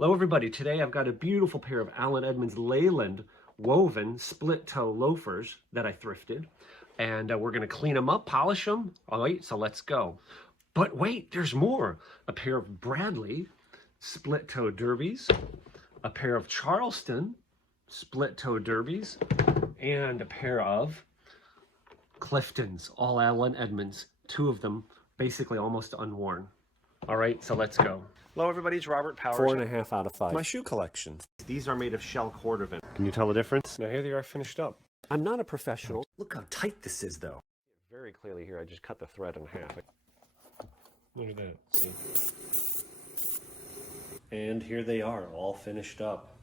Hello everybody, today I've got a beautiful pair of Allen Edmonds Leyland woven split toe loafers that I thrifted, and we're going to clean them up, polish them. All right, so let's go. But wait, there's more. A pair of Bradley split toe derbies, a pair of Charleston split toe derbies, and a pair of Cliftons, all Allen Edmonds, two of them basically almost unworn. All right, so let's go. Hello everybody, it's Robert Powers. 4.5 out of 5. My shoe collection. These are made of shell cordovan. Can you tell the difference? Now here they are finished up. I'm not a professional. Look how tight this is, though. Very clearly here, I just cut the thread in half. Look at that. See? And here they are, all finished up.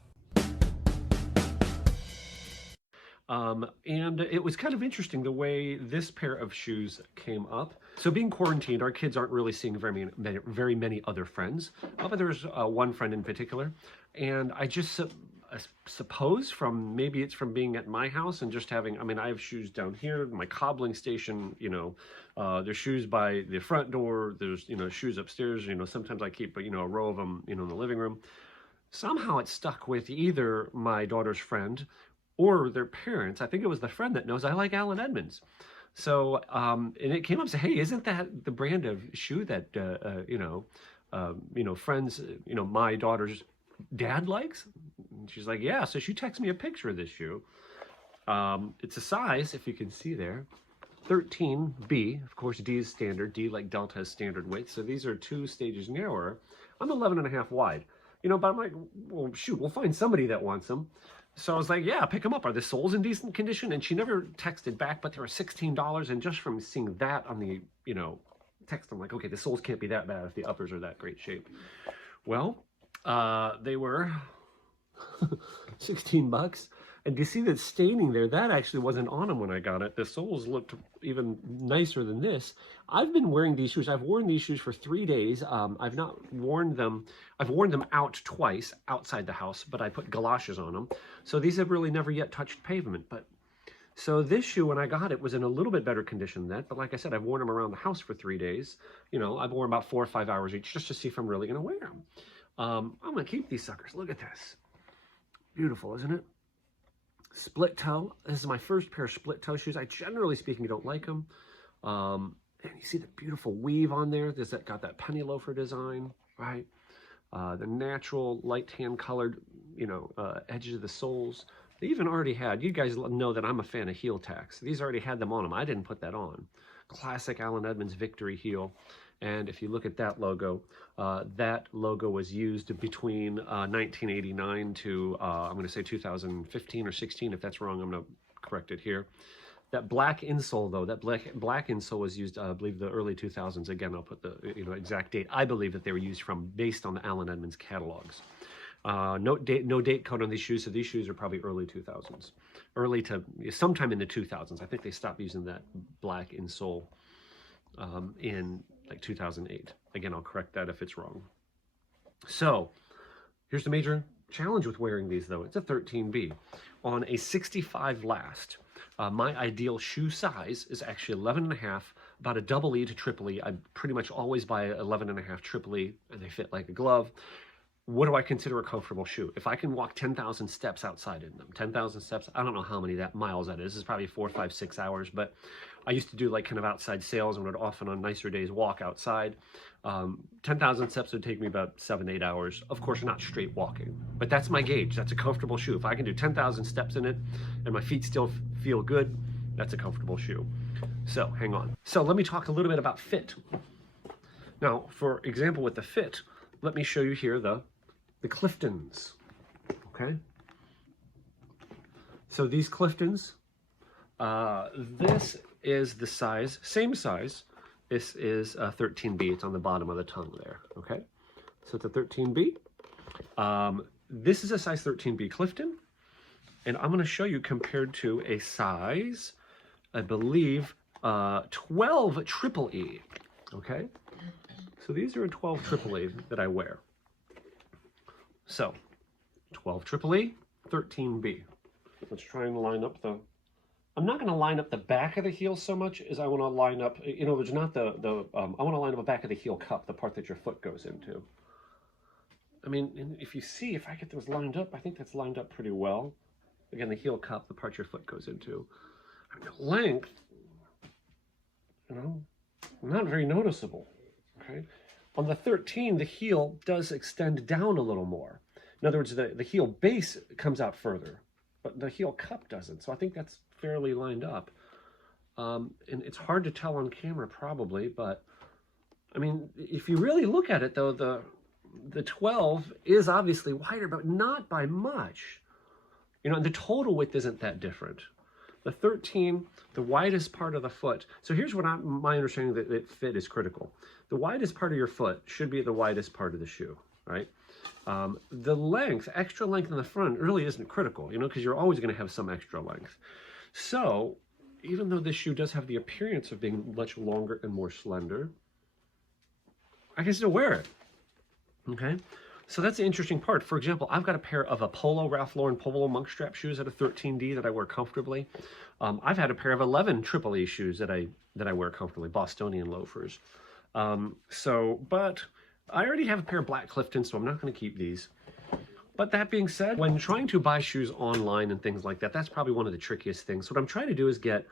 And it was kind of interesting the way this pair of shoes came up. So being quarantined, our kids aren't really seeing very many other friends. But there's one friend in particular. And I just suppose maybe it's from being at my house and just having, I have shoes down here, my cobbling station, there's shoes by the front door, there's, shoes upstairs, sometimes I keep, a row of them, in the living room. Somehow it stuck with either my daughter's friend or their parents. I think it was the friend that knows I like Allen Edmonds. So, and it came up and said, hey, isn't that the brand of shoe that, friends, my daughter's dad likes? And she's like, yeah. So she texted me a picture of this shoe. It's a size, if you can see there, 13B. Of course, D is standard. D like Delta is standard width. So these are 2 stages narrower. I'm 11.5 wide. But I'm like, well, shoot, we'll find somebody that wants them. So I was like, yeah, pick them up. Are the soles in decent condition? And she never texted back, but they were $16. And just from seeing that on the, text, I'm like, okay, the soles can't be that bad if the uppers are that great shape. Well, they were 16 bucks. And do you see that staining there? That actually wasn't on them when I got it. The soles looked even nicer than this. I've been wearing these shoes. I've worn these shoes for 3 days. I've not worn them. I've worn them out twice outside the house, but I put galoshes on them. So these have really never yet touched pavement. So this shoe, when I got it, was in a little bit better condition than that. But like I said, I've worn them around the house for 3 days. I've worn about 4 or 5 hours each just to see if I'm really going to wear them. I'm going to keep these suckers. Look at this. Beautiful, isn't it? Split toe. This is my first pair of split toe shoes. I generally speaking don't like them. And you see the beautiful weave on there. There's got that penny loafer design, right? The natural light tan colored, edges of the soles. They even already had, you guys know that I'm a fan of heel tacks. These already had them on them. I didn't put that on. Classic Allen Edmonds Victory heel. And if you look at that logo was used between 1989 to, I'm going to say 2015 or 16. If that's wrong, I'm going to correct it here. That black insole, though, that black insole was used, I believe, the early 2000s. Again, I'll put the exact date. I believe that they were used based on the Allen Edmonds catalogs. No date code on these shoes, so these shoes are probably early 2000s. Early to sometime in the 2000s. I think they stopped using that black insole in like 2008. Again, I'll correct that if it's wrong. So here's the major challenge with wearing these, though. It's a 13B. On a 65 last, my ideal shoe size is actually 11.5, about a double E to triple E. I pretty much always buy 11.5 triple E, and they fit like a glove. What do I consider a comfortable shoe? If I can walk 10,000 steps outside in them, 10,000 steps, I don't know how many miles that is. It's probably 4, 5, 6 hours, but I used to do like kind of outside sales and would often on nicer days walk outside. 10,000 steps would take me about 7, 8 hours. Of course, not straight walking, but that's my gauge. That's a comfortable shoe. If I can do 10,000 steps in it and my feet still feel good, that's a comfortable shoe. So hang on. So let me talk a little bit about fit. Now, for example, with the fit, let me show you here the Cliftons, okay? So these Cliftons, this is the size, same size. This is 13B. It's on the bottom of the tongue there, okay? So it's a 13B. This is a size 13B Clifton, and I'm going to show you compared to a size, I believe, 12 triple E, okay? So these are a 12 triple E that I wear. So, 12 triple E, 13B. Let's try and line up I'm not going to line up the back of the heel so much as I want to line up, there's not I want to line up the back of the heel cup, the part that your foot goes into. I mean, if you see, if I get those lined up, I think that's lined up pretty well. Again, the heel cup, the part your foot goes into. I mean, the length, you know, not very noticeable, okay? On the 13, the heel does extend down a little more. In other words, the heel base comes out further, but the heel cup doesn't. So I think that's fairly lined up. And it's hard to tell on camera probably, but I mean, if you really look at it though, the 12 is obviously wider, but not by much. You know, and the total width isn't that different. The 13, the widest part of the foot. So here's what my understanding that fit is critical. The widest part of your foot should be the widest part of the shoe, right? The length, extra length in the front really isn't critical, you know, because you're always going to have some extra length. So even though this shoe does have the appearance of being much longer and more slender, I can still wear it, okay? So that's the interesting part. For example, I've got a pair of a Ralph Lauren Polo monk strap shoes at a 13D that I wear comfortably. I've had a pair of 11 Triple E shoes that I wear comfortably, Bostonian loafers. But I already have a pair of black Cliftons, so I'm not going to keep these. But that being said, when trying to buy shoes online and things like that, that's probably one of the trickiest things. So what I'm trying to do is get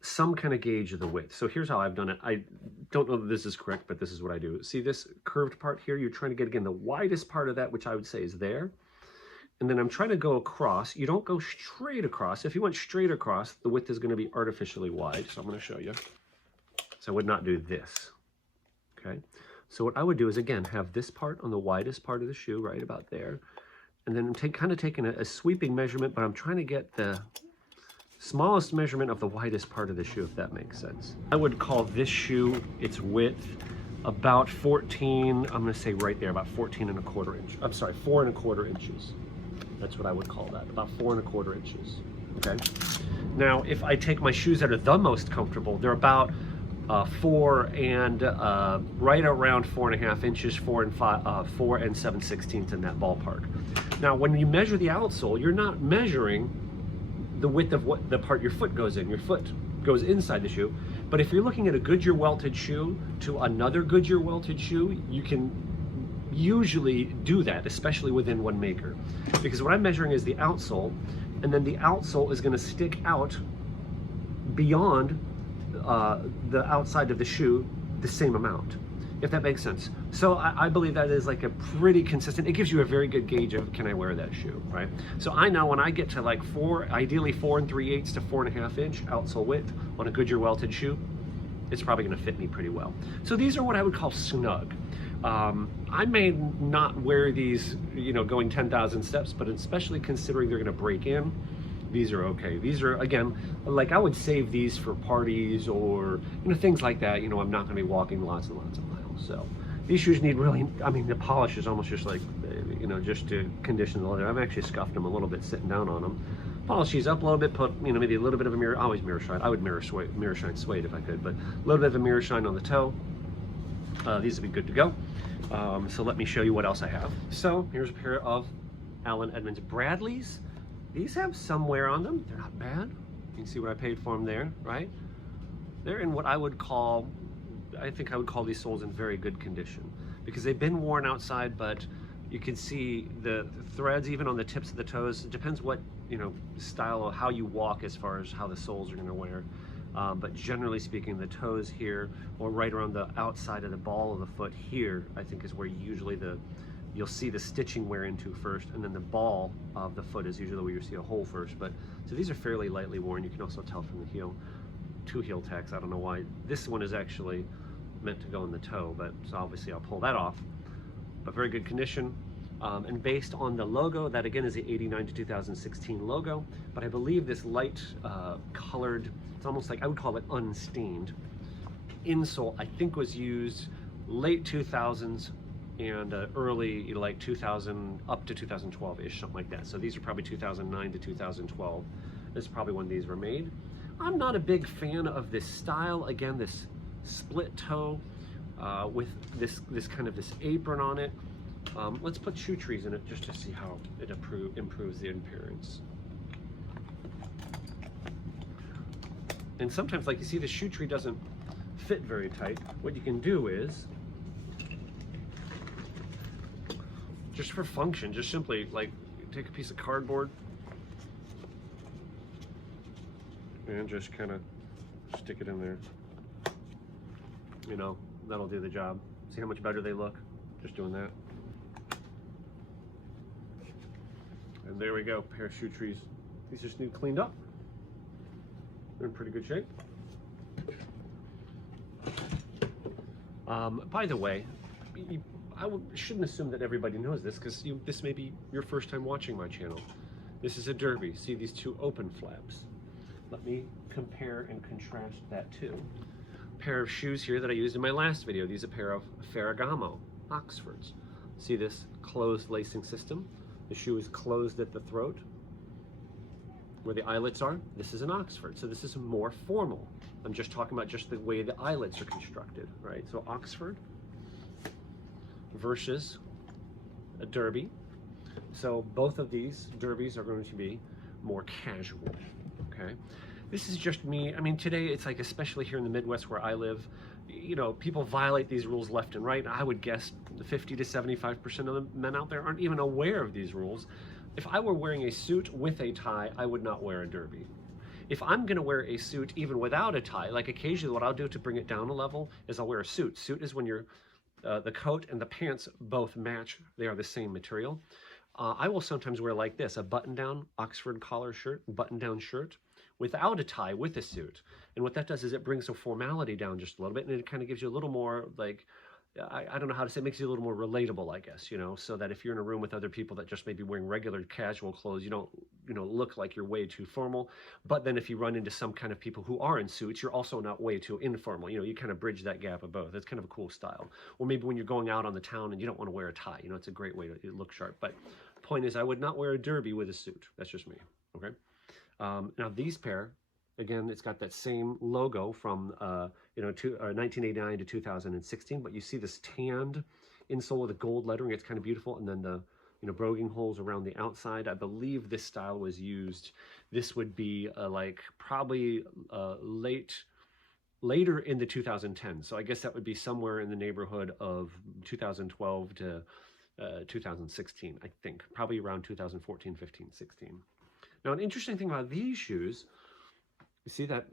some kind of gauge of the width. So here's how I've done it. I don't know that this is correct, but this is what I do. See this curved part here? You're trying to get, again, the widest part of that, which I would say is there. And then I'm trying to go across. You don't go straight across. If you went straight across, the width is going to be artificially wide. So I'm going to show you. So I would not do this. Okay. So what I would do is, again, have this part on the widest part of the shoe, right about there. And then I'm kind of taking a sweeping measurement, but I'm trying to get the smallest measurement of the widest part of the shoe, if that makes sense. I would call this shoe, its width, about 14, I'm going to say right there, about 14¼ inch. I'm sorry, 4¼ inches. That's what I would call that, about 4¼ inches, okay? Now, if I take my shoes that are the most comfortable, they're about 4 and right around 4½ inches, 4 and 7/16 in that ballpark. Now, when you measure the outsole, you're not measuring the width of what the part your foot goes in. Your foot goes inside the shoe. But if you're looking at a Goodyear welted shoe to another Goodyear welted shoe, you can usually do that, especially within one maker. Because what I'm measuring is the outsole, and then the outsole is going to stick out beyond the outside of the shoe the same amount, if that makes sense. So I believe that is like a pretty consistent, it gives you a very good gauge of, can I wear that shoe, right? So I know when I get to like ideally 4 3/8 to 4½ inch outsole width on a Goodyear welted shoe, it's probably gonna fit me pretty well. So these are what I would call snug. I may not wear these, you know, going 10,000 steps, but especially considering they're gonna break in, these are okay. These are, again, like I would save these for parties or, you know, things like that. You know, I'm not gonna be walking lots and lots of miles. So these shoes need really, I mean, the polish is almost just like, you know, just to condition the leather. I've actually scuffed them a little bit sitting down on them. Polish these up a little bit, put, you know, maybe a little bit of a mirror, always mirror shine. I would mirror shine suede if I could, but a little bit of a mirror shine on the toe. These would be good to go. So let me show you what else I have. So here's a pair of Allen Edmonds Bradleys. These have some wear on them. They're not bad. You can see what I paid for them there, right? They're in what I would call, I think I would call these soles in very good condition because they've been worn outside, but you can see the threads even on the tips of the toes. It depends what, you know, style or how you walk as far as how the soles are going to wear. But generally speaking, the toes here or right around the outside of the ball of the foot here, I think is where usually you'll see the stitching wear into first, and then the ball of the foot is usually where you see a hole first. But so these are fairly lightly worn. You can also tell from the heel, 2 heel tacks. I don't know why this one is actually meant to go in the toe, but so obviously I'll pull that off. But very good condition. And based on the logo, that again is the 89 to 2016 logo, but I believe this light colored, it's almost like I would call it unstained insole, I think was used late 2000s and early like 2000 up to 2012-ish, something like that. So these are probably 2009 to 2012. This is probably when these were made. I'm not a big fan of this style. Again, this split toe with this kind of this apron on it. Let's put shoe trees in it just to see how it improves the appearance. And sometimes, like you see, the shoe tree doesn't fit very tight. What you can do is just for function, just simply like take a piece of cardboard and just kind of stick it in there. You know, that'll do the job. See how much better they look just doing that. And there we go, pair of shoe trees. These just need cleaned up. They're in pretty good shape. By the way, I shouldn't assume that everybody knows this, because this may be your first time watching my channel. This is a derby. See these two open flaps? Let me compare and contrast that too. Pair of shoes here that I used in my last video. These are a pair of Ferragamo Oxfords. See this closed lacing system? The shoe is closed at the throat where the eyelets are. This is an Oxford, so this is more formal. I'm just talking about just the way the eyelets are constructed, right? So Oxford versus a derby. So both of these derbies are going to be more casual, okay? This is just me. I mean, today it's like, especially here in the Midwest where I live, you know, people violate these rules left and right. I would guess 50 to 75% of the men out there aren't even aware of these rules. If I were wearing a suit with a tie, I would not wear a derby. If I'm gonna wear a suit even without a tie, like occasionally what I'll do to bring it down a level is I'll wear a suit. Suit is when the coat and the pants both match. They are the same material. I will sometimes wear like this, a button-down Oxford collar shirt, button-down shirt, without a tie, with a suit. And what that does is it brings the formality down just a little bit, and it kind of gives you a little more, like, I don't know how to say, it makes you a little more relatable, I guess, you know, so that if you're in a room with other people that just may be wearing regular casual clothes, you don't, you know, look like you're way too formal. But then if you run into some kind of people who are in suits, you're also not way too informal. You know, you kind of bridge that gap of both. It's kind of a cool style. Or maybe when you're going out on the town and you don't want to wear a tie, you know, it's a great way to look sharp. But point is, I would not wear a derby with a suit. That's just me, okay? Now these pair, again, it's got that same logo from 1989 to 2016, but you see this tanned insole with the gold lettering. It's kind of beautiful, and then the broguing holes around the outside. I believe this style was used. This would be like probably later in the 2010s. So I guess that would be somewhere in the neighborhood of 2012 to 2016, I think, probably around 2014, 15, 16. Now, an interesting thing about these shoes, you see that,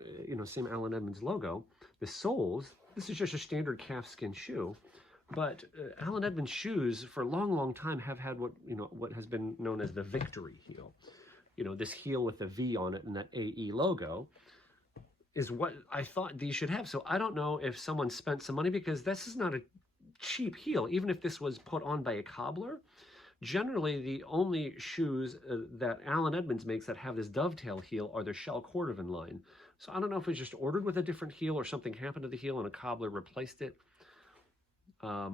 same Allen Edmonds logo, the soles, this is just a standard calfskin shoe, but Allen Edmonds shoes for a long, long time have had what has been known as the victory heel. This heel with the V on it and that AE logo is what I thought these should have. So I don't know if someone spent some money, because this is not a cheap heel. Even if this was put on by a cobbler, generally the only shoes that Allen Edmonds makes that have this dovetail heel are their shell cordovan line. So I don't know if it was just ordered with a different heel or something happened to the heel and a cobbler replaced it. I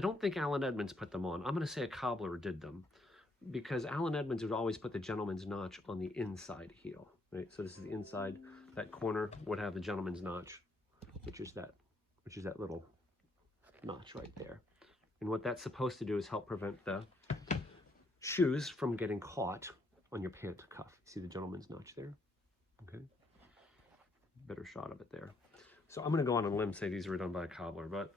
don't think Allen Edmonds put them on. I'm going to say a cobbler did them, because Allen Edmonds would always put the gentleman's notch on the inside heel, right? So this is the inside. That corner would have the gentleman's notch, which is that little notch right there. And what that's supposed to do is help prevent the shoes from getting caught on your pant cuff. See the gentleman's notch there? Okay. Better shot of it there. So I'm going to go on a limb, say these were done by a cobbler, but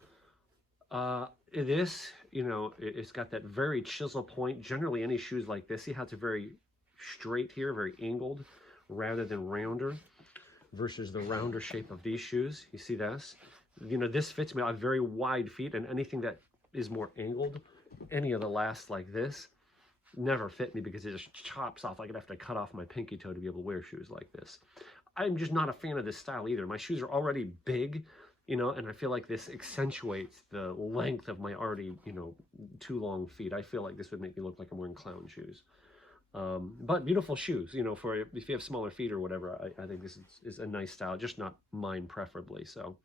it's got that very chisel point. Generally, any shoes like this, see how it's a very straight here, very angled, rather than rounder, versus the rounder shape of these shoes. You see this? This fits me. I have very wide feet, and anything that is more angled, any of the lasts like this, never fit me, because it just chops off. Like I'd have to cut off my pinky toe to be able to wear shoes like this. I'm just not a fan of this style either. My shoes are already big, and I feel like this accentuates the length of my already, too long feet. I feel like this would make me look like I'm wearing clown shoes. But beautiful shoes, for if you have smaller feet or whatever. I think this is a nice style, just not mine preferably. So,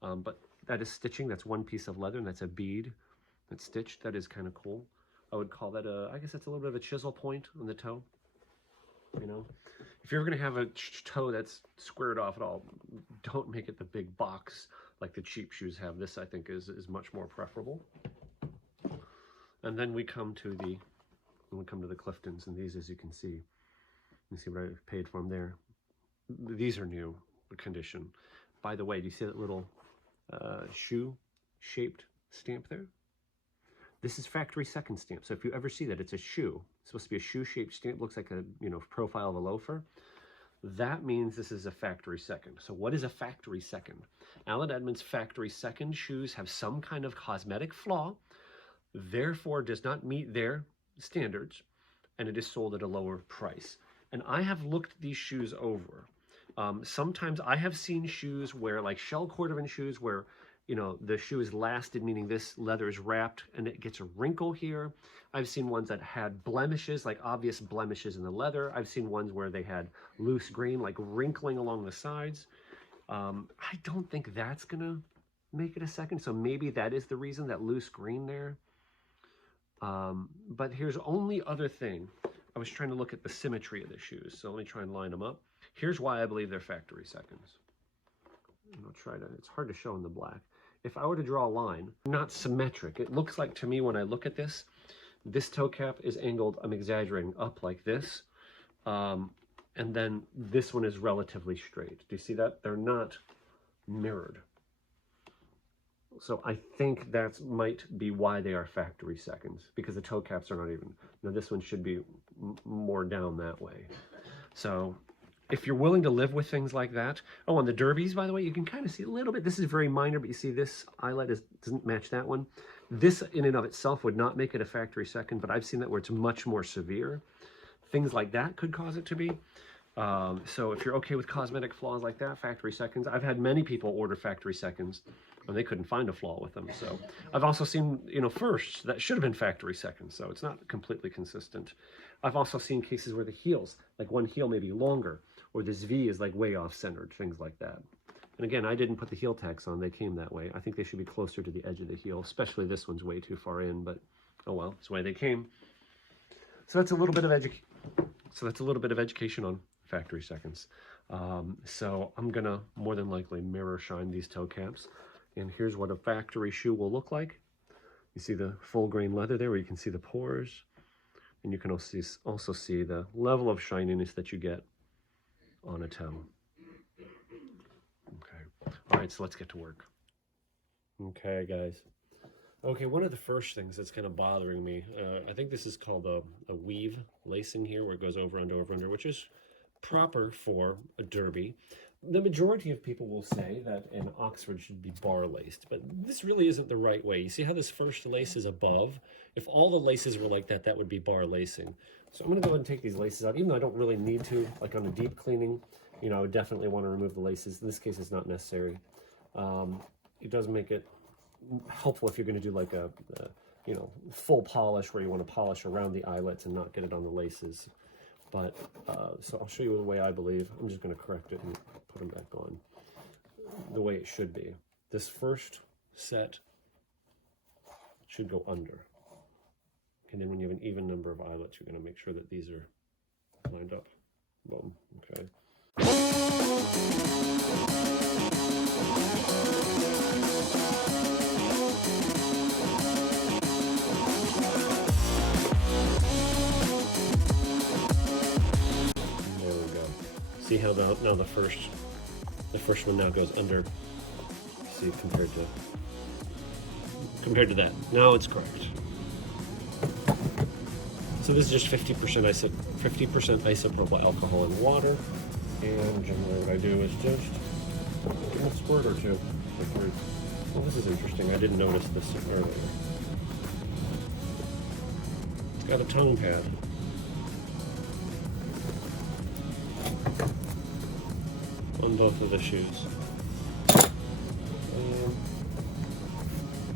but that is stitching. That's one piece of leather, and that's a bead that's stitched. That is kind of cool. I would call that I guess that's a little bit of a chisel point on the toe. If you're going to have a toe that's squared off at all, don't make it the big box like the cheap shoes have. This, I think, is much more preferable. And then we come to the Cliftons, and these, as you can see what I paid for them there. These are new condition. By the way, do you see that little shoe shaped stamp there? This is factory second stamp. So if you ever see that, it's a shoe. It's supposed to be a shoe-shaped stamp. Looks like a, you know, profile of a loafer. That means this is a factory second. So what is a factory second? Allen Edmonds factory second shoes have some kind of cosmetic flaw, therefore does not meet their standards, and it is sold at a lower price. And I have looked these shoes over. Sometimes I have seen shoes where, like shell cordovan shoes, where, you know, the shoe is lasted, meaning this leather is wrapped and it gets a wrinkle here. I've seen ones that had blemishes, like obvious blemishes in the leather. I've seen ones where they had loose grain, like wrinkling along the sides. I don't think that's gonna make it a second. So maybe that is the reason, that loose grain there. But here's only other thing. I was trying to look at the symmetry of the shoes. So let me try and line them up. Here's why I believe they're factory seconds. And I'll try to, it's hard to show in the black. If I were to draw a line, not symmetric. It looks like to me when I look at this toe cap is angled, I'm exaggerating, up like this. And then this one is relatively straight. Do you see that? They're not mirrored. So I think that might be why they are factory seconds, because the toe caps are not even. Now this one should be more down that way. So if you're willing to live with things like that. Oh, on the Derbies, by the way, you can kind of see a little bit. This is very minor, but you see this eyelet doesn't match that one. This in and of itself would not make it a factory second, but I've seen that where it's much more severe. Things like that could cause it to be. So if you're okay with cosmetic flaws like that, factory seconds. I've had many people order factory seconds and they couldn't find a flaw with them. So I've also seen, you know, firsts that should have been factory seconds. So it's not completely consistent. I've also seen cases where the heels, like one heel may be longer, or this V is like way off centered, things like that. And again, I didn't put the heel tacks on, they came that way. I think they should be closer to the edge of the heel, especially this one's way too far in, but oh well, it's the way they came. So that's a little bit of education on factory seconds. So I'm gonna more than likely mirror shine these toe caps. And here's what a factory shoe will look like. You see the full grain leather there where you can see the pores. And you can also see the level of shininess that you get on a toe. Okay. All right, so let's get to work. Okay, guys. Okay, one of the first things that's kind of bothering me, I think this is called a weave lacing here, where it goes over, under, which is proper for a derby. The majority of people will say that an Oxford should be bar laced, but this really isn't the right way. You see how this first lace is above? If all the laces were like that, that would be bar lacing. So I'm gonna go ahead and take these laces out, even though I don't really need to, like on a deep cleaning, you know, I would definitely want to remove the laces. In this case, it's not necessary. It does make it helpful if you're gonna do like a you know, full polish where you want to polish around the eyelets and not get it on the laces. But, so I'll show you the way I believe. I'm just going to correct it and put them back on the way it should be. This first set should go under. And then when you have an even number of eyelets, you're going to make sure that these are lined up. Boom. Okay. See how now the first one now goes under. See, compared to that. Now it's correct. So this is just 50% isopropyl alcohol and water. And generally what I do is just a squirt or two. Well, this is interesting. I didn't notice this earlier. It's got a tongue pad. On both of the shoes.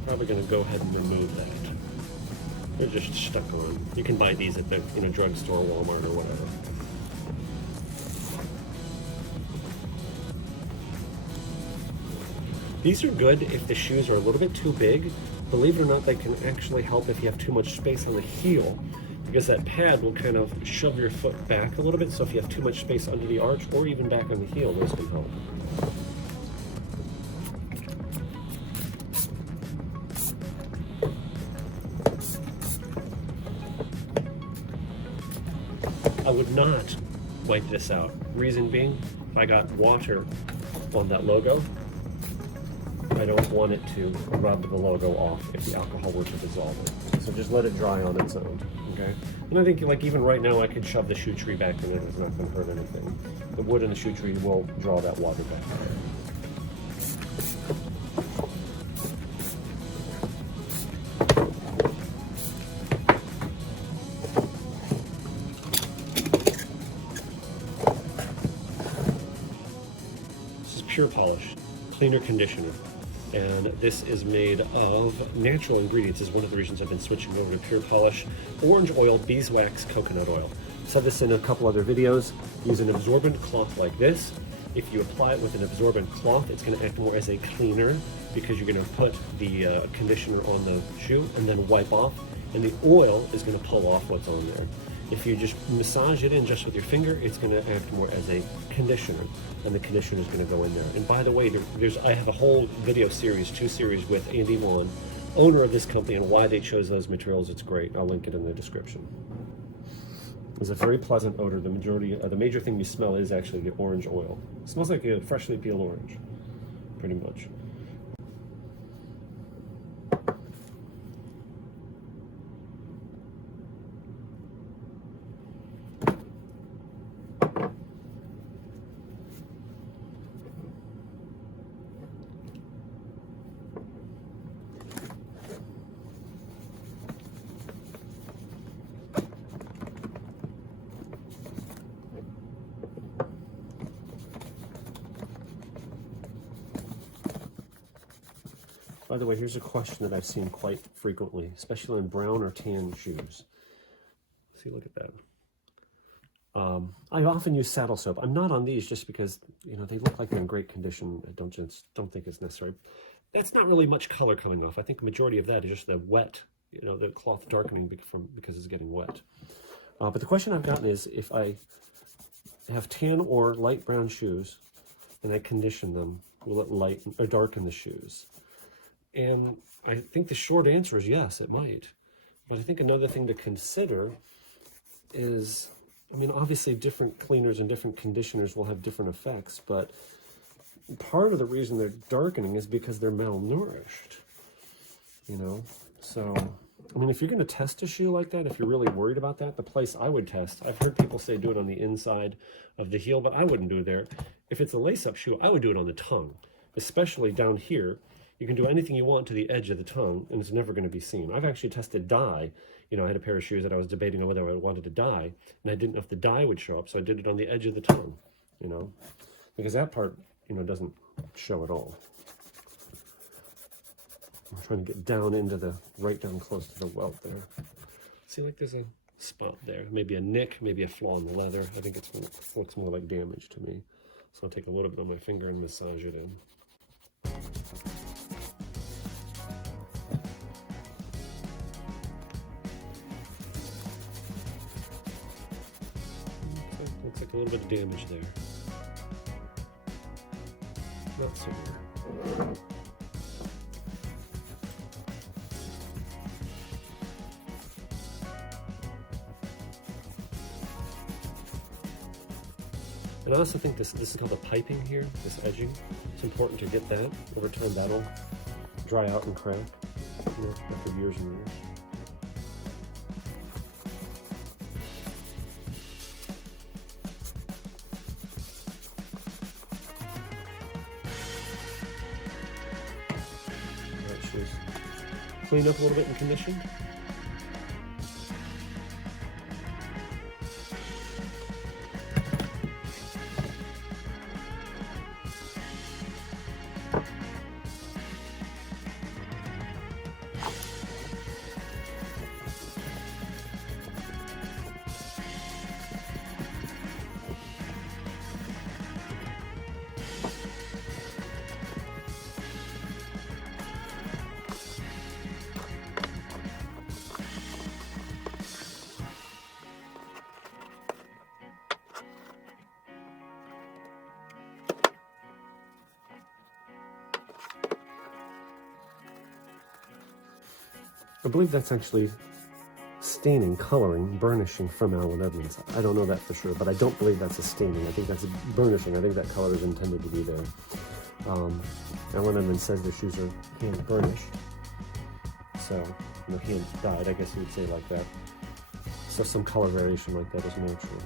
Probably going to go ahead and remove that. They're just stuck on. You can buy these at the drugstore, Walmart, or whatever. These are good if the shoes are a little bit too big. Believe it or not, they can actually help if you have too much space on the heel, because that pad will kind of shove your foot back a little bit. So if you have too much space under the arch or even back on the heel, those can help. I would not wipe this out. Reason being, if I got water on that logo, I don't want it to rub the logo off if the alcohol were to dissolve it. So just let it dry on its own, okay? And I think, like, even right now, I could shove the shoe tree back in it. It's not going to hurt anything. The wood in the shoe tree will draw that water back. This is Pure Polish Cleaner Conditioner. And this is made of natural ingredients. Is one of the reasons I've been switching over to Pure Polish. Orange oil, beeswax, coconut oil. Said this in a couple other videos. Use an absorbent cloth like this. If you apply it with an absorbent cloth, it's going to act more as a cleaner because you're going to put the conditioner on the shoe and then wipe off, and the oil is going to pull off what's on there. If you just massage it in just with your finger, it's going to act more as a conditioner, and the conditioner is going to go in there. And by the way, I have a whole video series, 2 series with Andy Wan, owner of this company, and why they chose those materials. It's great. I'll link it in the description. It's a very pleasant odor. The major thing you smell is actually the orange oil. It smells like a freshly peeled orange, pretty much. By the way, here's a question that I've seen quite frequently, especially in brown or tan shoes. See, look at that. I often use saddle soap. I'm not on these just because, you know, they look like they're in great condition. I don't think it's necessary. That's not really much color coming off. I think the majority of that is just the wet, you know, the cloth darkening because it's getting wet. But the question I've gotten is if I have tan or light brown shoes and I condition them, will it lighten or darken the shoes? And I think the short answer is yes, it might. But I think another thing to consider is, I mean, obviously different cleaners and different conditioners will have different effects, but part of the reason they're darkening is because they're malnourished, you know? So, I mean, if you're going to test a shoe like that, if you're really worried about that, the place I would test, I've heard people say do it on the inside of the heel, but I wouldn't do it there. If it's a lace-up shoe, I would do it on the tongue, especially down here. You can do anything you want to the edge of the tongue, and it's never going to be seen. I've actually tested dye. You know, I had a pair of shoes that I was debating on whether I wanted to dye, and I didn't know if the dye would show up, so I did it on the edge of the tongue, you know, because that part, you know, doesn't show at all. I'm trying to get down into right down close to the welt there. See, like there's a spot there, maybe a nick, maybe a flaw in the leather. I think it looks more like damage to me. So I'll take a little bit on my finger and massage it in. Looks like a little bit of damage there. Not severe. And I also think this is called the piping here, this edging. It's important to get that. Over time, that'll dry out and crack, you know, after years and years. All right, shoes cleaned up a little bit and conditioned. I believe that's actually staining, coloring, burnishing from Allen Edmonds. I don't know that for sure, but I don't believe that's a staining. I think that's a burnishing. I think that color is intended to be there. Allen Edmonds says their shoes are hand burnished. So the hand dyed, I guess you would say like that. So some color variation like that is natural.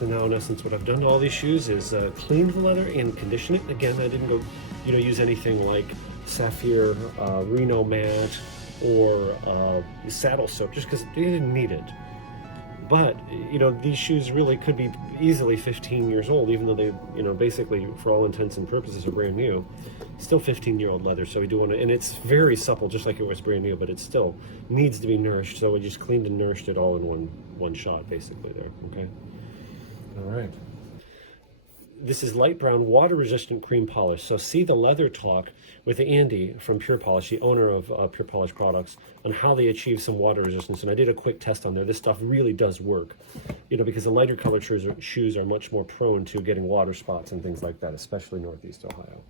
So now, in essence, what I've done to all these shoes is cleaned the leather and condition it. Again, I didn't go, use anything like Saphir Reno Matte or saddle soap, just because they didn't need it. But, these shoes really could be easily 15 years old, even though they, basically, for all intents and purposes, are brand new. Still 15-year-old leather, so we do want to, and it's very supple, just like it was brand new, but it still needs to be nourished, so we just cleaned and nourished it all in one shot, basically, there, okay? All right. This is light brown, water-resistant cream polish. So see the leather talk with Andy from Pure Polish, the owner of Pure Polish products, on how they achieve some water resistance. And I did a quick test on there. This stuff really does work, because the lighter colored shoes are much more prone to getting water spots and things like that, especially Northeast Ohio.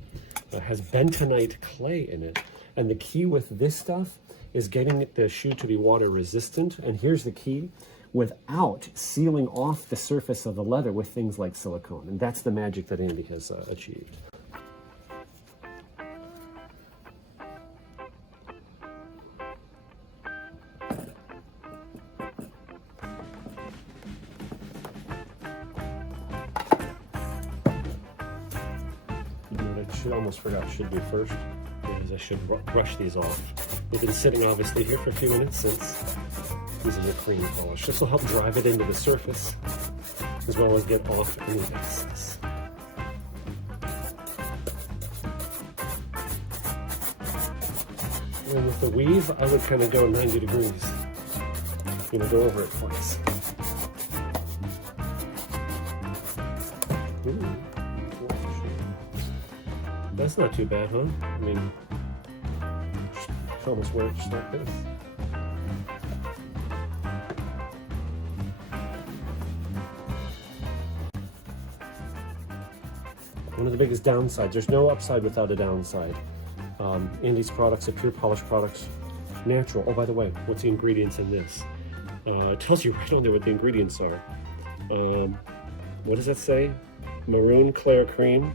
It has bentonite clay in it. And the key with this stuff is getting the shoe to be water resistant. And here's the key: without sealing off the surface of the leather with things like silicone. And that's the magic that Andy has achieved. What I almost forgot should do first is I should brush these off. They've been sitting obviously here for a few minutes since using a cream polish. This will help drive it into the surface as well as get off any excess. And with the weave, I would kind of go 90 degrees. Go over it twice. Ooh. That's not too bad, huh? I mean, almost wear it just like this. One of the biggest downsides, there's no upside without a downside. Andy's products are Pure Polish products, natural. Oh, by the way, what's the ingredients in this? It tells you right on there what the ingredients are. What does that say? Maroon Clair cream.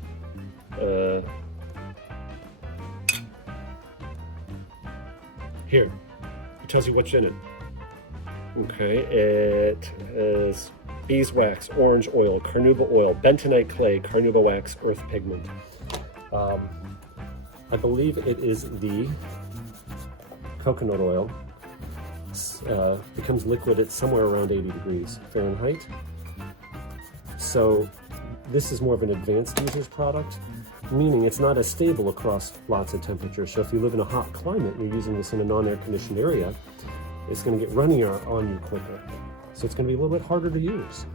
Here, it tells you what's in it. Okay, it is beeswax, orange oil, carnauba oil, bentonite clay, carnauba wax, earth pigment. I believe it is the coconut oil. Becomes liquid at somewhere around 80 degrees Fahrenheit. So this is more of an advanced user's product, meaning it's not as stable across lots of temperatures. So if you live in a hot climate and you're using this in a non-air conditioned area, it's going to get runnier on you quicker. so it's going to be a little bit harder to use.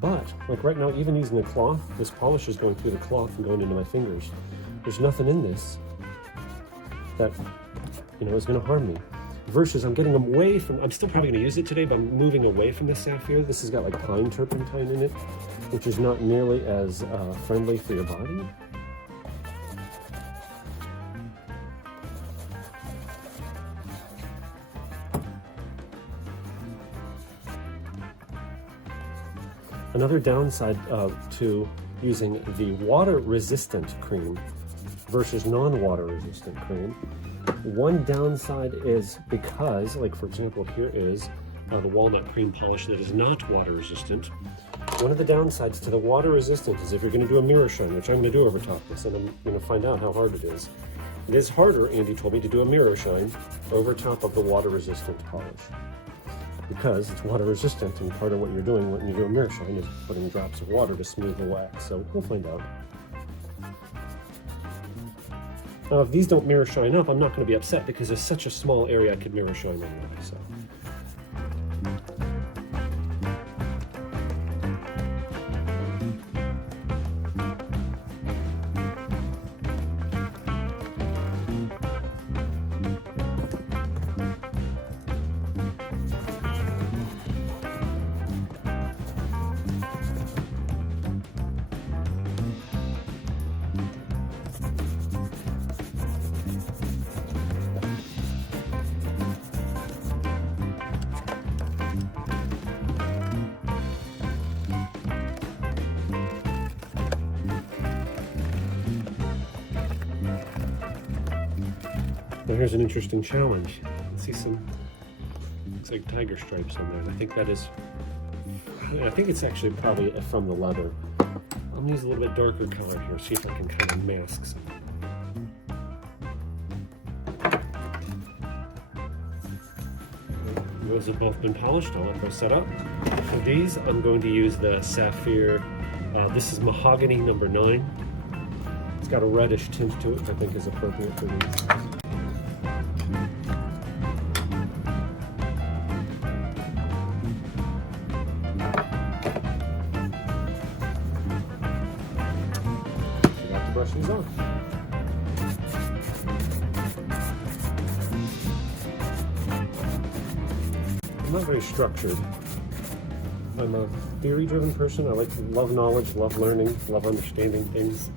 But like right now, even using the cloth, this polish is going through the cloth and going into my fingers. There's nothing in this that, you know, is going to harm me. Versus I'm getting away from, I'm still probably going to use it today, but I'm moving away from the Saphir. This has got like pine turpentine in it, which is not nearly as friendly for your body. Another downside to using the water-resistant cream versus non-water resistant cream. One downside is because, like for example, here is the walnut cream polish that is not water resistant. One of the downsides to the water resistant is if you're going to do a mirror shine, which I'm going to do over top this, and I'm going to find out how hard it is. It is harder, Andy told me, to do a mirror shine over top of the water resistant polish, because it's water resistant, and part of what you're doing when you do a mirror shine is putting drops of water to smooth the wax. So we'll find out. Now, if these don't mirror shine up, I'm not going to be upset because there's such a small area I could mirror shine anyway. So. Now here's an interesting challenge. Let's see some, looks like tiger stripes on there. And I think that is, I think it's actually probably from the leather. I'm gonna use a little bit darker color here, see if I can kind of mask some. Those have both been polished. I'll let those set up. For these, I'm going to use the Saphir. This is mahogany number 9. It's got a reddish tint to it, which I think is appropriate for these. Brush these on. I'm not very structured. I'm a theory-driven person. I love knowledge, love learning, love understanding things.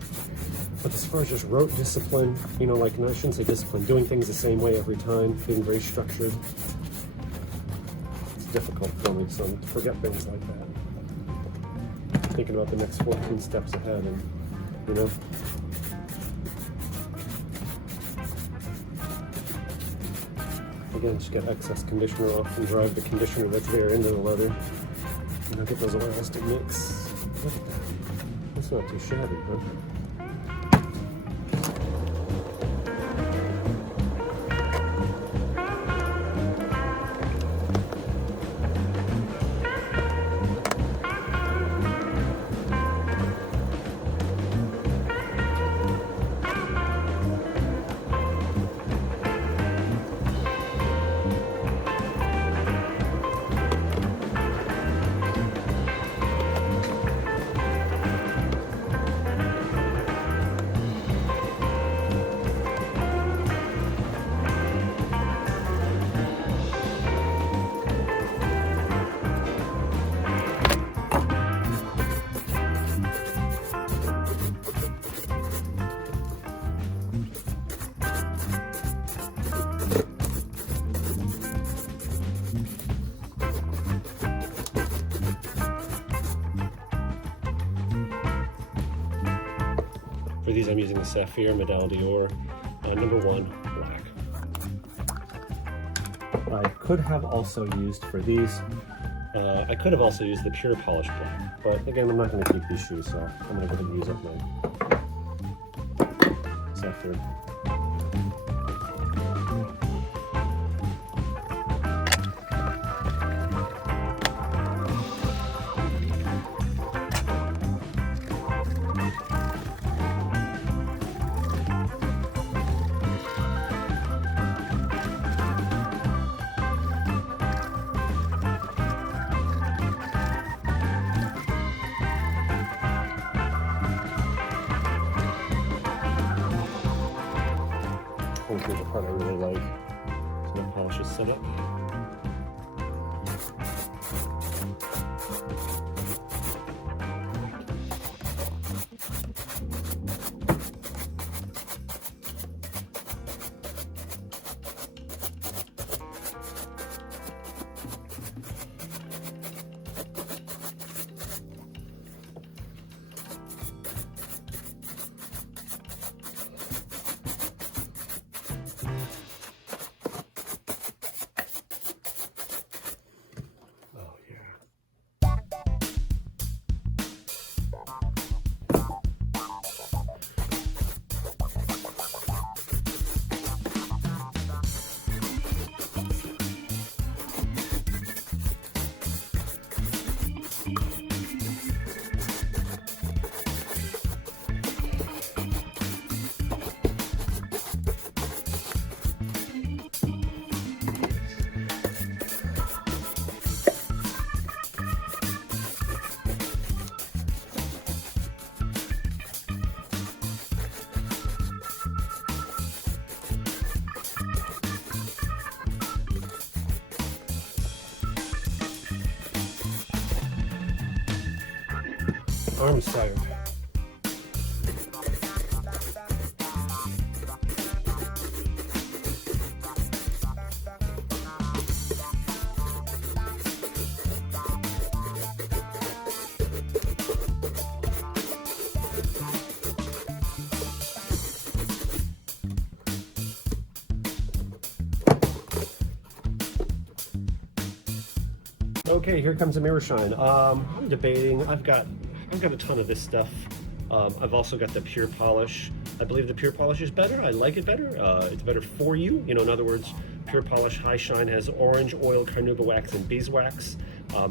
But as far as just rote discipline, you know, like, no, I shouldn't say discipline, doing things the same way every time, being very structured, it's difficult for me, so I forget things like that. Thinking about the next 14 steps ahead, and, you know. Again, just get excess conditioner off and drive the conditioner that's there into the leather. You know, get those oils to mix. Look at that. That's not too shabby, huh? For these, I'm using the Saphir Medaille D'Or, number 1, black. I could have also used for these, I could have also used the pure polished black, but again, I'm not going to keep these shoes, so I'm going to go ahead and use up my Saphir. think here's a part I really like. So the polish is set up. Arm side. Okay, here comes a mirror shine. I'm debating. I've got a ton of this stuff. I've also got the pure polish. I believe the pure polish is better. I like it better. It's better for you. You know, in other words, pure polish high shine has orange, oil, carnauba wax, and beeswax.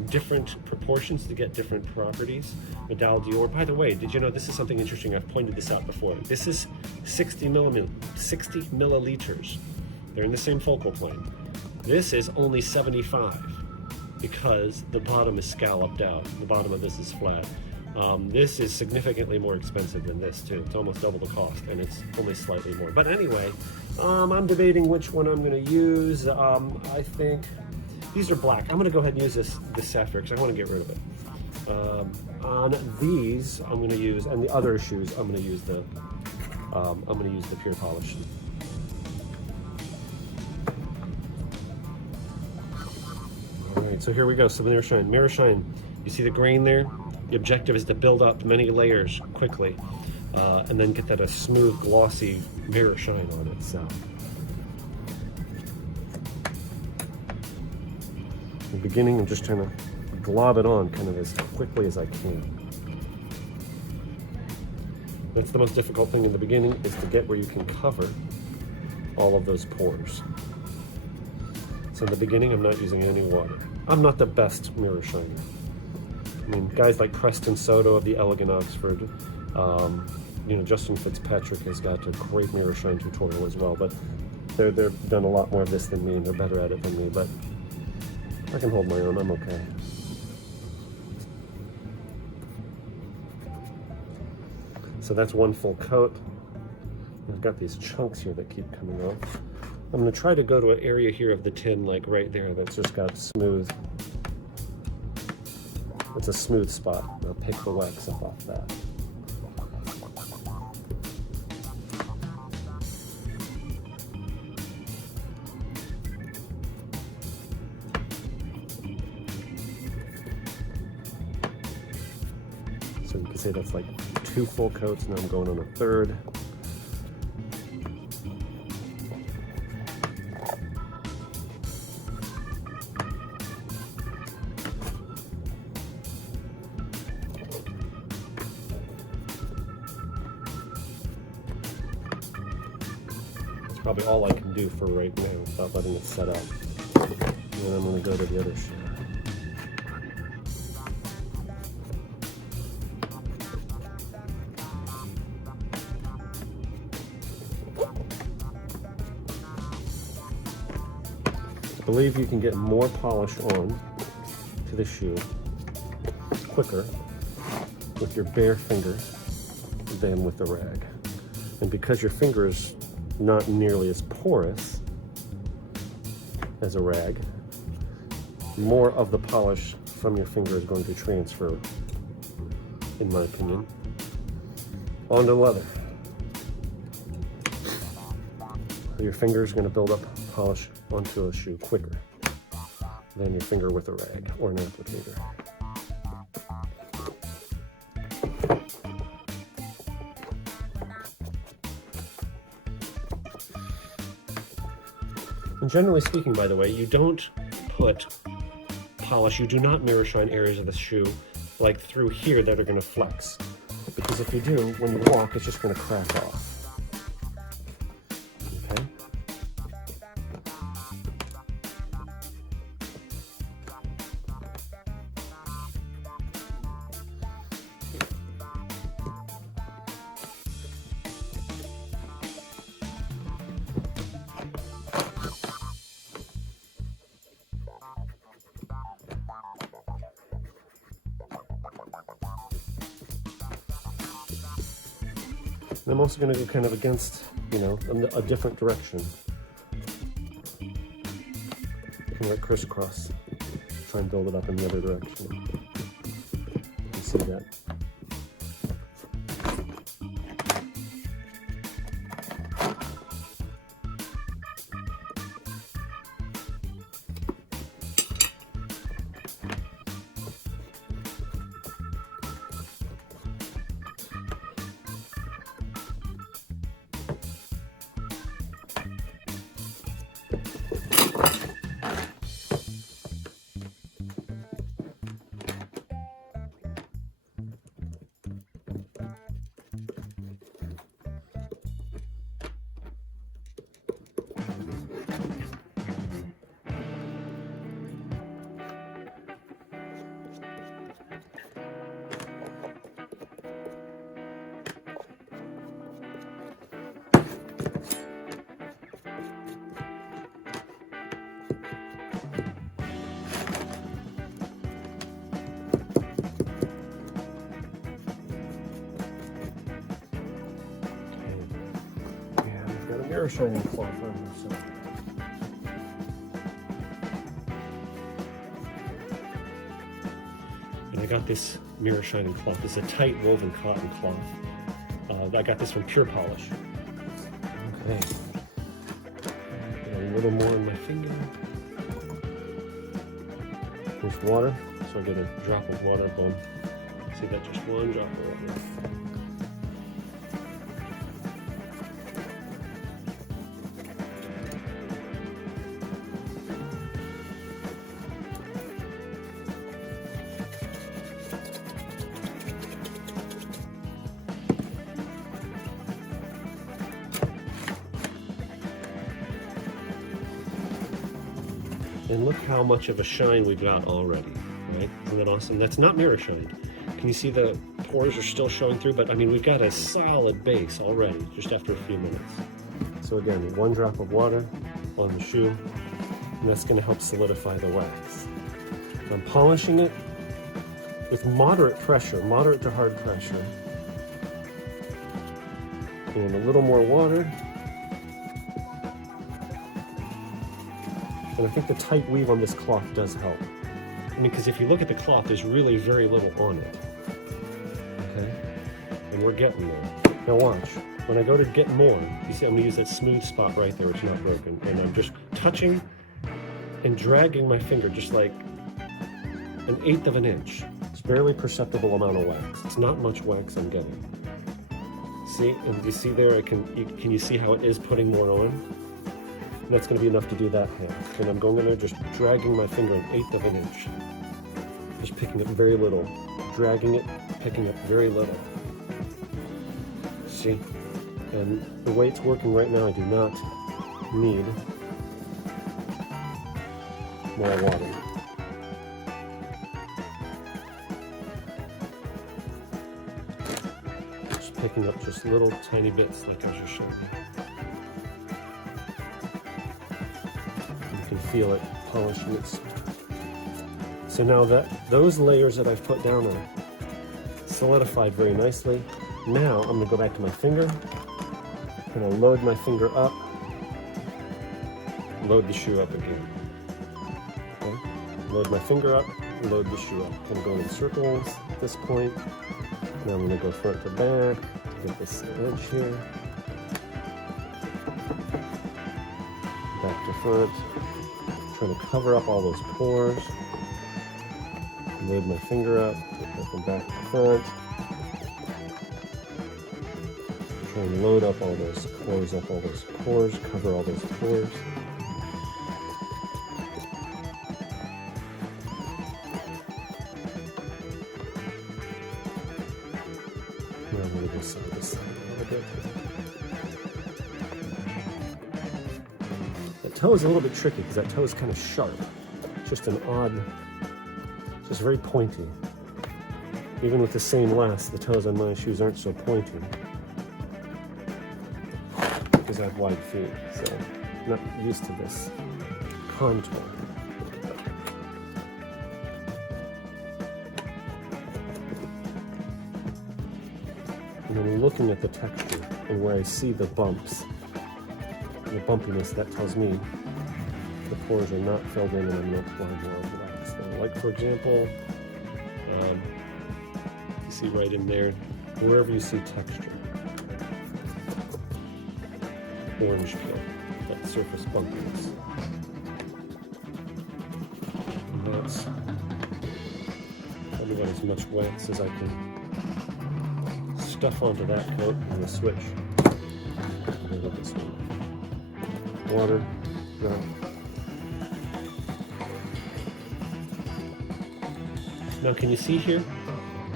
Different proportions to get different properties. Medaille D'Or. By the way, did you know this is something interesting? I've pointed this out before. This is 60 milliliters. They're in the same focal plane. This is only 75 because the bottom is scalloped out. The bottom of this is flat. This is significantly more expensive than this too. It's almost double the cost, and it's only slightly more. But anyway, I'm debating which one I'm going to use. I think these are black. I'm going to go ahead and use this Saphir because I want to get rid of it. On these, I'm going to use, and the other shoes, I'm going to use the pure polish. All right, so here we go. So mirror shine. Mirror shine. You see the grain there? The objective is to build up many layers quickly, and then get that a smooth, glossy mirror shine on it. So, in the beginning, I'm just trying to glob it on kind of as quickly as I can. That's the most difficult thing in the beginning, is to get where you can cover all of those pores. So in the beginning, I'm not using any water. I'm not the best mirror shiner. I mean, guys like Preston Soto of the Elegant Oxford, you know, Justin Fitzpatrick has got a great mirror shine tutorial as well, but they've done a lot more of this than me, and they're better at it than me, but I can hold my own, I'm okay. So that's one full coat. I've got these chunks here that keep coming off. I'm gonna try to go to an area here of the tin, like right there, that's just got smooth. It's a smooth spot. I'll pick the wax up off that. So you can say that's like 2 full coats. Now I'm going on a third. Probably all I can do for right now without letting it set up. And then I'm going to go to the other shoe. I believe you can get more polish on to the shoe quicker with your bare fingers than with the rag. And because your fingers not nearly as porous as a rag. More of the polish from your finger is going to transfer, in my opinion, onto leather. Your finger is going to build up polish onto a shoe quicker than your finger with a rag or an applicator. And generally speaking, by the way, you don't put polish, you do not mirror shine areas of the shoe like through here that are going to flex. Because if you do, when you walk, it's just going to crack off. Okay? And I'm also going to go kind of against, you know, a different direction. Kind of like crisscross. Try and build it up in the other direction. You can see that. Mirror shining cloth on yourself. And I got this mirror shining cloth. It's a tight woven cotton cloth. I got this from Pure Polish. Okay. Get a little more in my finger. There's water, so I get a drop of water. Boom. See that? Just one drop of water. And look how much of a shine we've got already, right? Isn't that awesome? That's not mirror shined. Can you see the pores are still showing through? But I mean, we've got a solid base already, just after a few minutes. So again, one drop of water on the shoe, and that's gonna help solidify the wax. I'm polishing it with moderate pressure, moderate to hard pressure. And a little more water. And I think the tight weave on this cloth does help. I mean, because if you look at the cloth, there's really very little on it. Okay? And we're getting there. Now watch. When I go to get more, you see I'm gonna use that smooth spot right there, it's not broken. And I'm just touching and dragging my finger just like 1/8 of an inch. It's barely perceptible amount of wax. It's not much wax I'm getting. See, and you see there, can you see how it is putting more on? That's going to be enough to do that half. And I'm going in there just dragging my finger 1/8 of an inch. Just picking up very little. Dragging it, picking up very little. See? And the way it's working right now, I do not need more water. Just picking up just little tiny bits like I was just showing you. You can feel it polishing its. So now that those layers that I've put down are solidified very nicely. Now I'm going to go back to my finger, gonna load my finger up, load the shoe up again. Okay. Load my finger up, load the shoe up. I'm going in circles at this point. Now I'm gonna go front to back to get this edge here. Back to front. Trying to cover up all those pores. Load my finger up, go from back to front. Try and load up all those, close up all those pores, cover all those pores. Now I'm going to do some of this side a little bit. That toe is a little bit tricky because that toe is kind of sharp. It's just an odd, just very pointy. Even with the same last, the toes on my shoes aren't so pointy because I have wide feet, so I'm not used to this contour. And I'm looking at the texture and where I see the bumps, the bumpiness, that tells me the pores are not filled in and I'm not applying well wax. So, like for example, you see right in there, wherever you see texture, orange peel, that surface bumpiness. And that's probably about as much wax as I can stuff onto that coat and the switch. I'm gonna let this one. Water, dry. Now can you see here?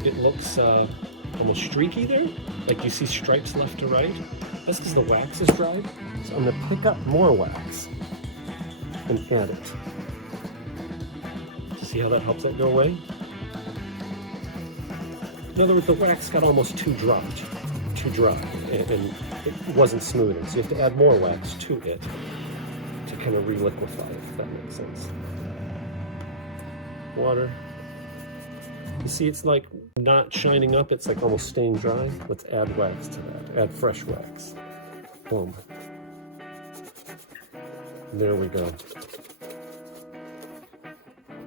It looks almost streaky there. Like you see stripes left to right. That's because the wax is dried. So I'm gonna pick up more wax and add it. See how that helps that go away? In other words, the wax got almost too dry, and it wasn't smoothing. So you have to add more wax to it to kind of reliquify it, if that makes sense. Water. You see, it's like not shining up, it's like almost staying dry. Let's add wax to that. Add fresh wax. Boom. There we go.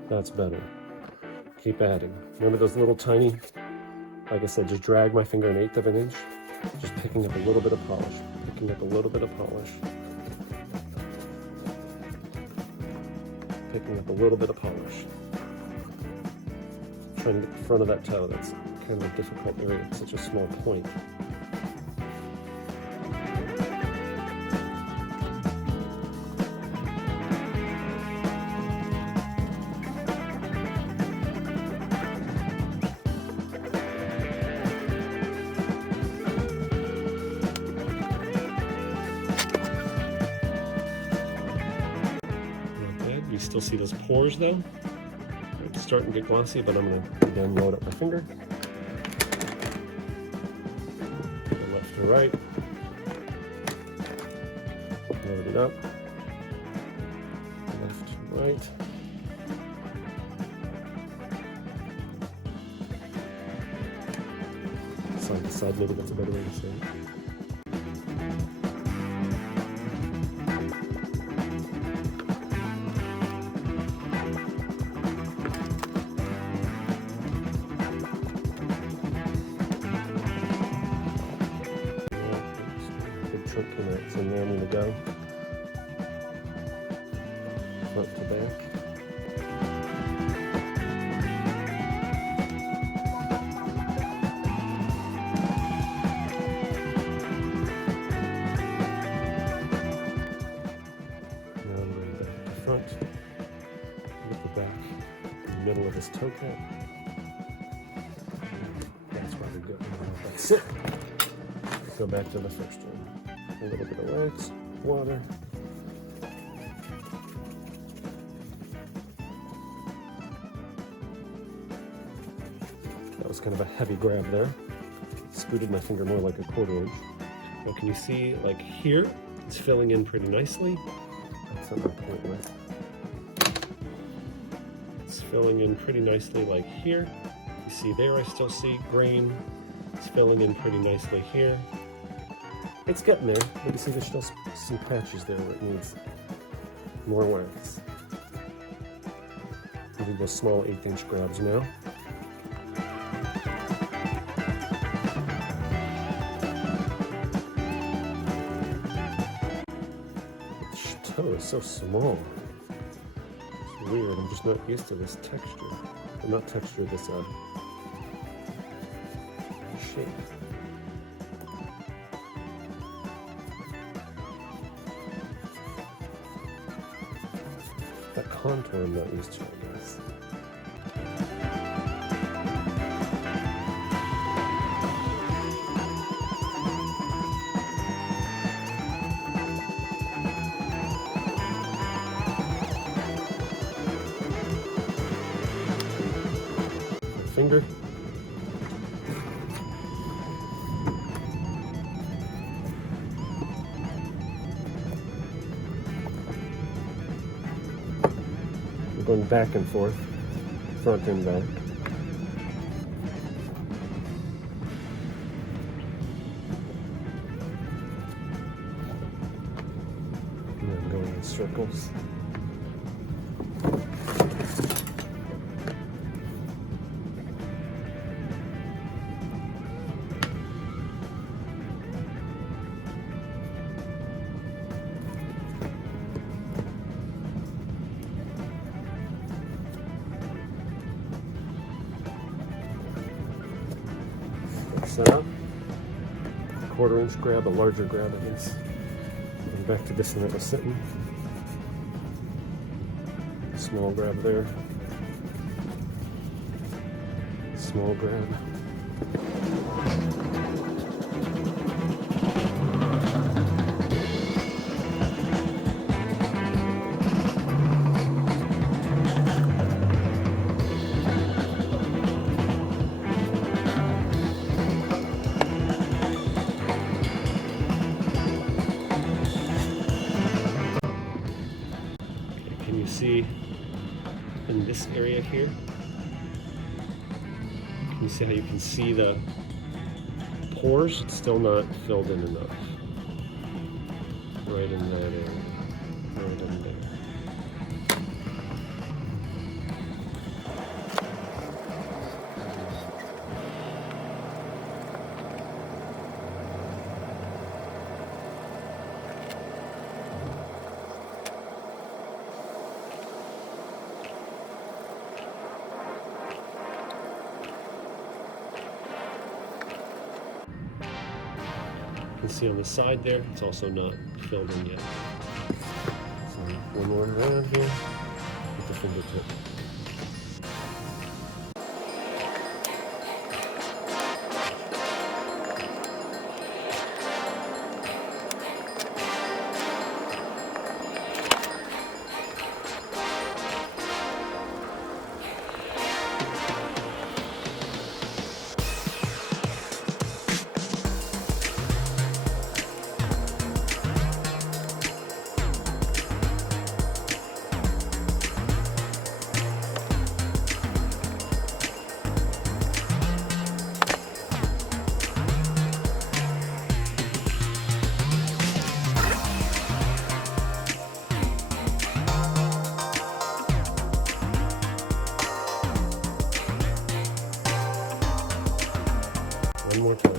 That's better. Keep adding. Remember those little tiny, like I said, just drag my finger 1/8 of an inch. Just picking up a little bit of polish. Picking up a little bit of polish. Picking up a little bit of polish. Trying to get the front of that toe. That's kind of a difficult area. It's such a small point. Not bad. You still see those pores though? It's starting to get glossy, but I'm going to again load up my finger. Go left to right. Load it up. Left to right. Side to side, maybe that's a better way to say it. So now I'm going to go front to back. Now I'm going back to front. Look the back in the middle of this toe cap. That's probably good. That's it. Go back to the first one. A little bit of wax, water. That was kind of a heavy grab there. Scooted my finger more like a 1/4 inch. Now can you see, like here, it's filling in pretty nicely. That's not my point with. It's filling in pretty nicely like here. You see there, I still see grain. It's filling in pretty nicely here. It's getting there, but you see there's still some patches there where it needs more wax. I'll do those small 1/8" grabs now. The toe is so small. It's weird, I'm just not used to this texture. Well, not texture, this shape. That contour I'm not used to, I guess. Finger. Going back and forth, front and back. And then going in circles. Out. 1/4" grab, a larger grab, I guess. And back to this one that was sitting. Small grab there. Small grab. See in this area here, can you see how you can see the pores? It's still not filled in enough. Right in that area, right in there. You can see on the side there, it's also not filled in yet. So one more around here with the fingertip. One more time.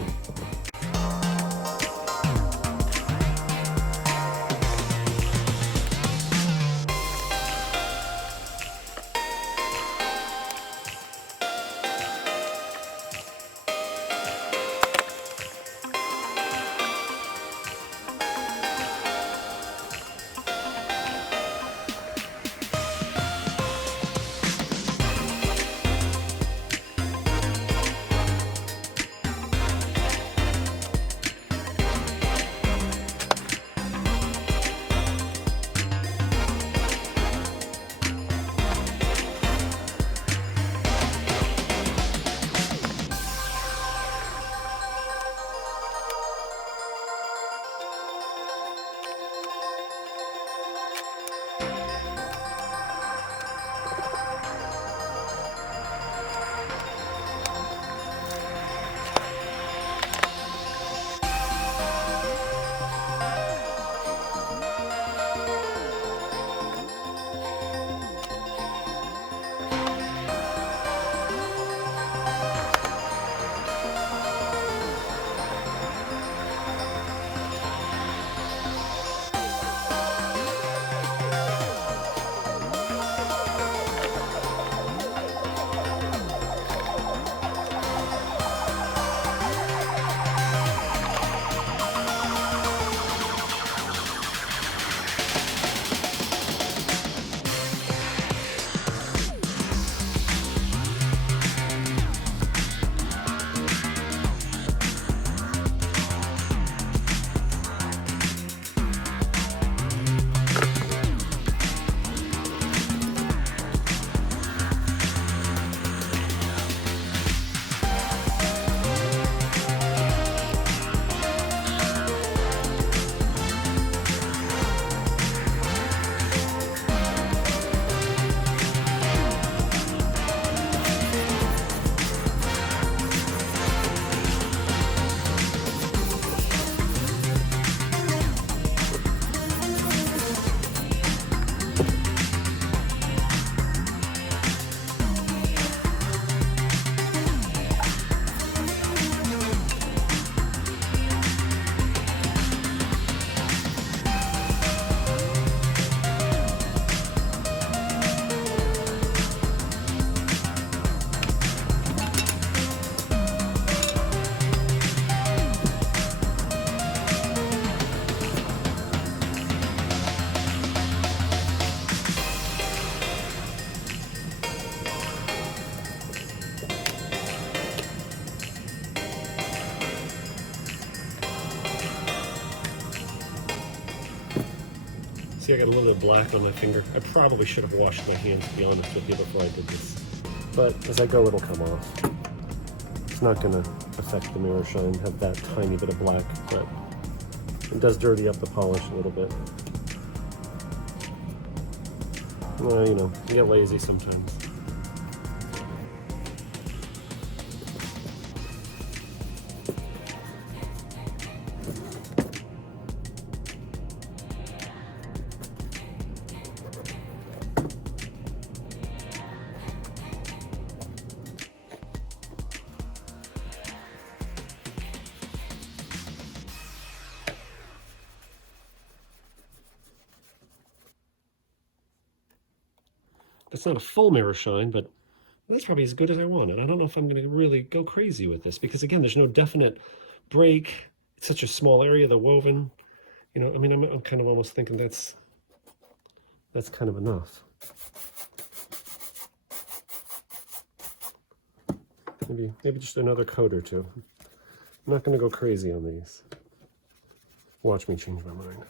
See, I got a little bit of black on my finger. I probably should have washed my hand, to be honest with you, before I did this. But as I go, it'll come off. It's not gonna affect the mirror shine, have that tiny bit of black, but it does dirty up the polish a little bit. Well, you know, you get lazy sometimes. It's not a full mirror shine, but that's probably as good as I wanted. I don't know if I'm going to really go crazy with this because, again, there's no definite break. It's such a small area, the woven. You know, I mean, I'm kind of almost thinking that's kind of enough. Maybe just another coat or two. I'm not going to go crazy on these. Watch me change my mind.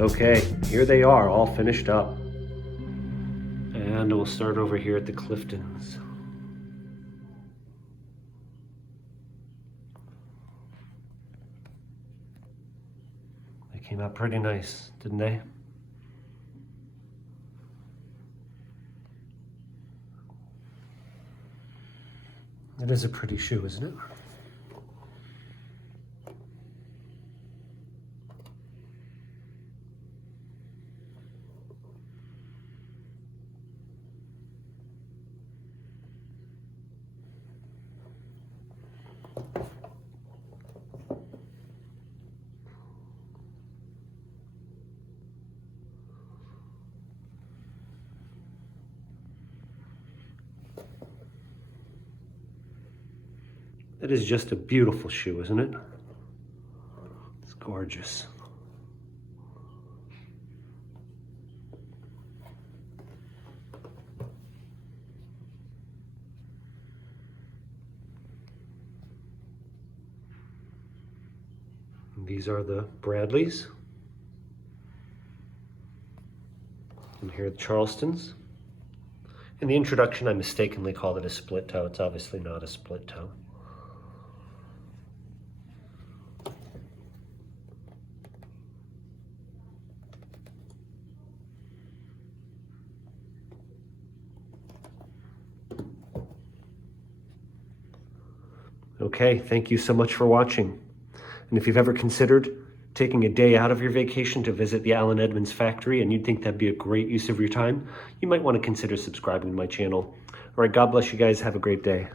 Okay, here they are, all finished up. And we'll start over here at the Cliftons. They came out pretty nice, didn't they? It is a pretty shoe, isn't it? It is just a beautiful shoe, isn't it? It's gorgeous. And these are the Bradleys. And here are the Charlestons. In the introduction, I mistakenly called it a split toe. It's obviously not a split toe. Okay, thank you so much for watching. And if you've ever considered taking a day out of your vacation to visit the Allen Edmonds factory and you'd think that'd be a great use of your time, you might want to consider subscribing to my channel. All right, God bless you guys. Have a great day.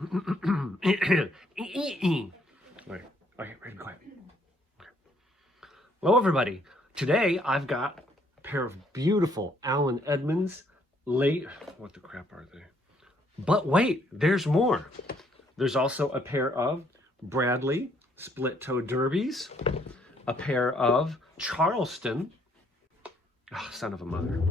All right, ready, quiet. Hello, everybody. Today, I've got a pair of beautiful Allen Edmonds what the crap are they? But wait, there's more. There's also a pair of Bradley split-toe Derbies, a pair of Charleston, son of a mother,